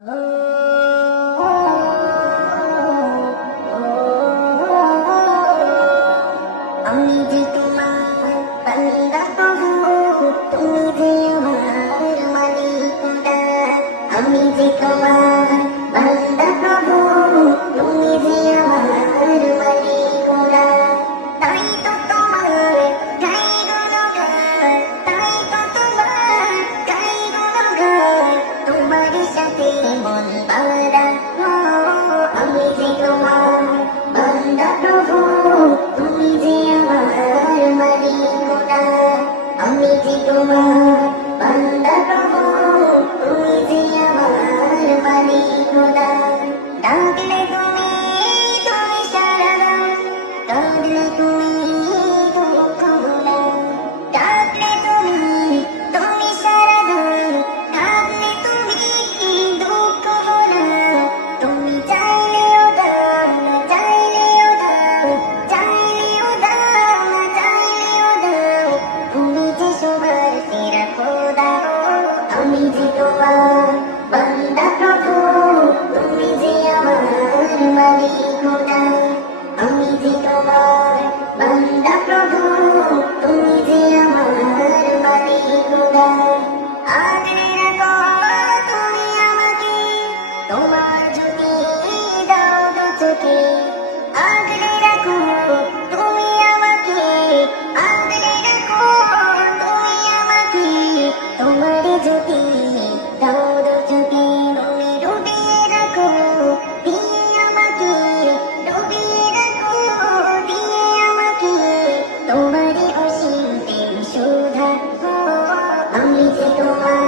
আমি যে তোমার তুমি যে আমার মালিকুদা আমি যে বান্দা তুমি যে আমার মালিকুদা আমি যে তোমার me only